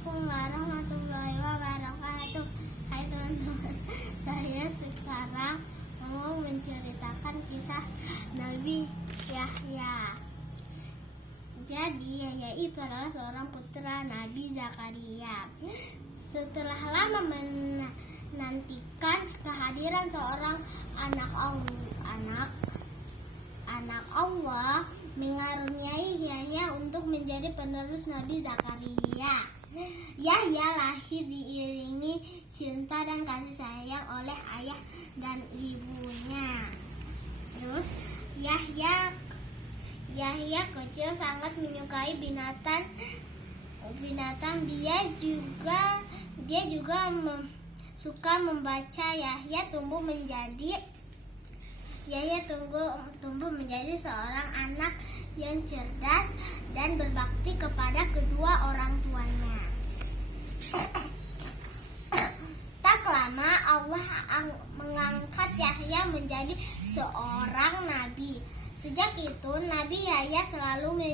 Assalamualaikum warahmatullahi wabarakatuh. Hai teman-teman, saya sekarang mau menceritakan kisah Nabi Yahya. Jadi Yahya itu adalah seorang putra Nabi Zakaria. Setelah lama menantikan kehadiran seorang anak Allah mengaruniai Yahya untuk menjadi penerus Nabi Zakaria. Yahya lahir diiringi cinta dan kasih sayang oleh ayah dan ibunya. Terus Yahya kecil sangat menyukai binatang. Dia juga suka membaca. Yahya tumbuh menjadi seorang anak yang cerdas dan berbakti kepada kedua orang tuanya. Tak lama Allah mengangkat Yahya menjadi seorang nabi. Sejak itu Nabi Yahya selalu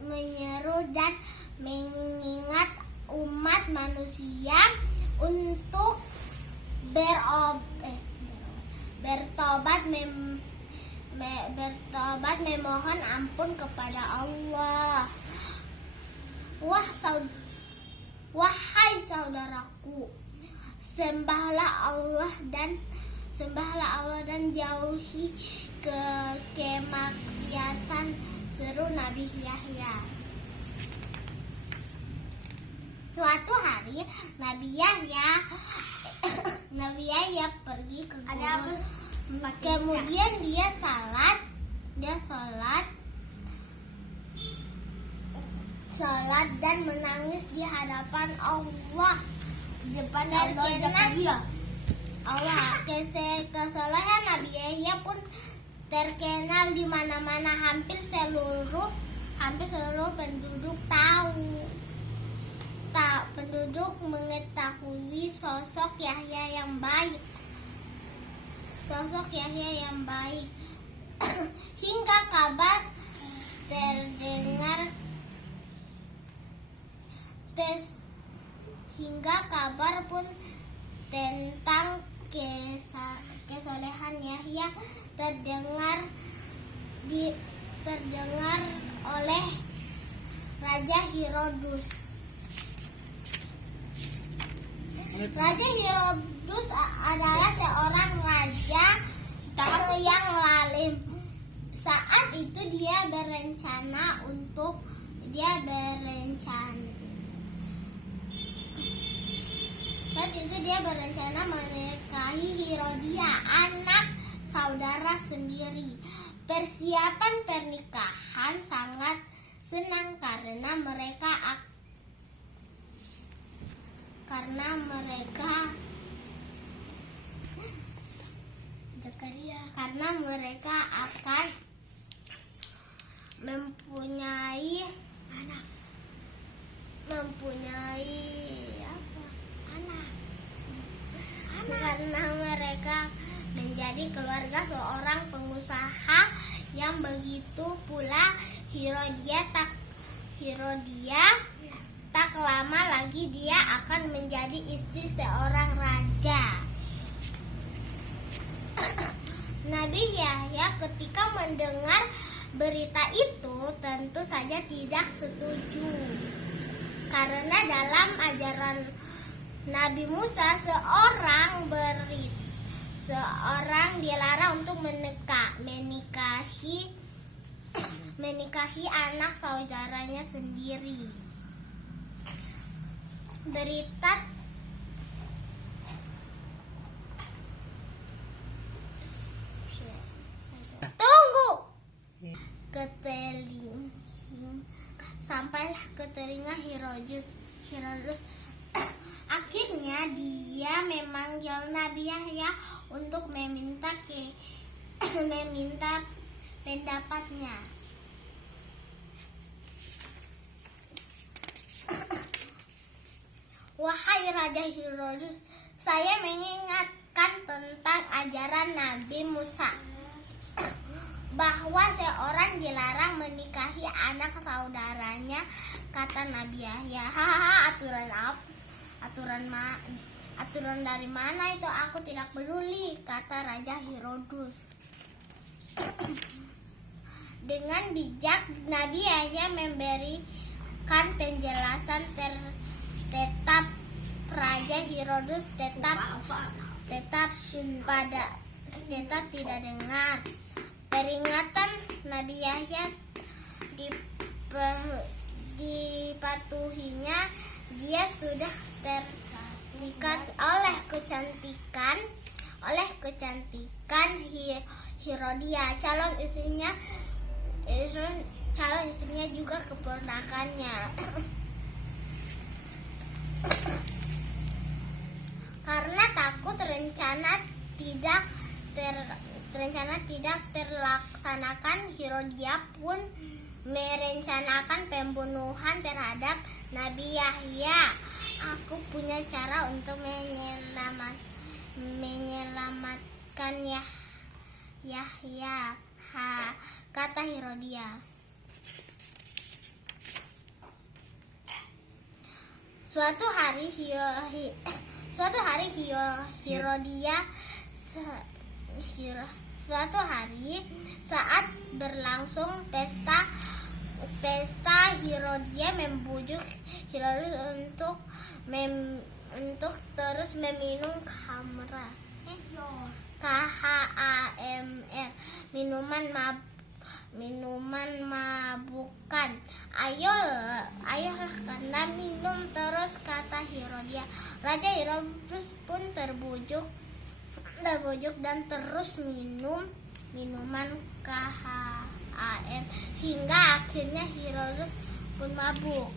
menyeru dan mengingat umat manusia untuk bertobat memohon ampun kepada Allah. Wahai saudaraku, sembahlah Allah dan jauhi kemaksiatan, seru Nabi Yahya. Suatu hari Nabi Yahya pergi ke gunung. Kemudian dia salat dan menangis di hadapan Allah. Kesalehan Nabi Yahya pun terkenal di mana-mana. Hampir seluruh penduduk mengetahui sosok Yahya yang baik. Hingga kabar pun tentang kesolehan Yahya terdengar oleh Raja Herodes. Raja Herodes adalah seorang raja yang zalim. Saat itu dia berencana menikahi Herodia, anak saudara sendiri. Persiapan pernikahan sangat senang karena mereka akan mempunyai anak. Karena mereka menjadi keluarga seorang pengusaha yang begitu pula Herodia. Tak lama lagi dia akan menjadi istri seorang raja. Nabi Yahya ketika mendengar berita itu tentu saja tidak setuju. Karena dalam ajaran Nabi Musa seorang dilarang untuk menikahi anak saudaranya sendiri. Sampailah ke telinga Herodes. Akhirnya dia memanggil Nabi Yahya untuk meminta pendapatnya. Wahai Raja Herodes, saya mengingatkan tentang ajaran Nabi Musa. bahwa seorang dilarang menikahi anak saudaranya, kata Nabi Yahya. Hahaha, aturan dari mana itu? Aku tidak peduli, kata Raja Herodes. Dengan bijak Nabi Yahya memberikan penjelasan tetap Raja Herodes tetap tidak dengar. Peringatan Nabi Yahya dipatuhinya. Dia sudah terikat oleh kecantikan Herodia, calon istrinya juga keponakannya. Karena takut rencana tidak terlaksanakan, Herodia pun merencanakan pembunuhan terhadap Nabi Yahya. Aku punya cara untuk menyelamatkan Yahya, kata Herodia. Suatu hari saat berlangsung pesta, Herodia membujuk Herodes untuk terus meminum khamr, minuman mabukan. Ayolah Kanda, minum terus, kata Herodia. Raja Herodes pun terbujuk dan terus minum minuman KHAM hingga akhirnya Herodes pun mabuk.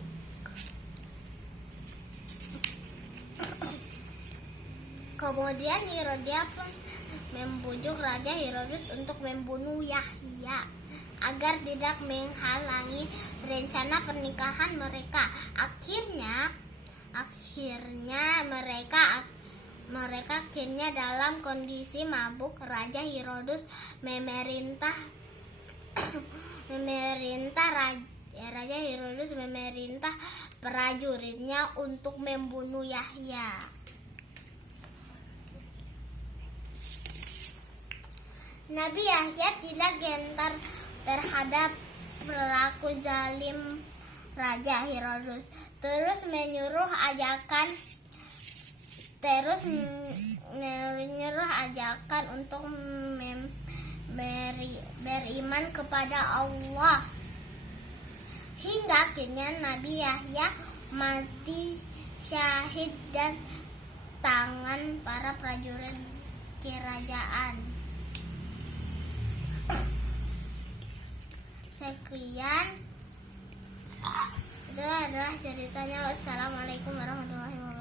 Kemudian Herodia pun membujuk Raja Herodes untuk membunuh Yahya agar tidak menghalangi rencana pernikahan mereka. Akhirnya mereka dalam kondisi mabuk. Raja Herodes memerintah prajuritnya untuk membunuh Yahya. Nabi Yahya tidak gentar terhadap perilaku zalim Raja Herodes, terus menyuruh ajakan untuk beriman kepada Allah. Hingga akhirnya Nabi Yahya mati syahid dan tangan para prajurit kerajaan. Sekian, itu adalah ceritanya. Wassalamualaikum warahmatullahi wabarakatuh.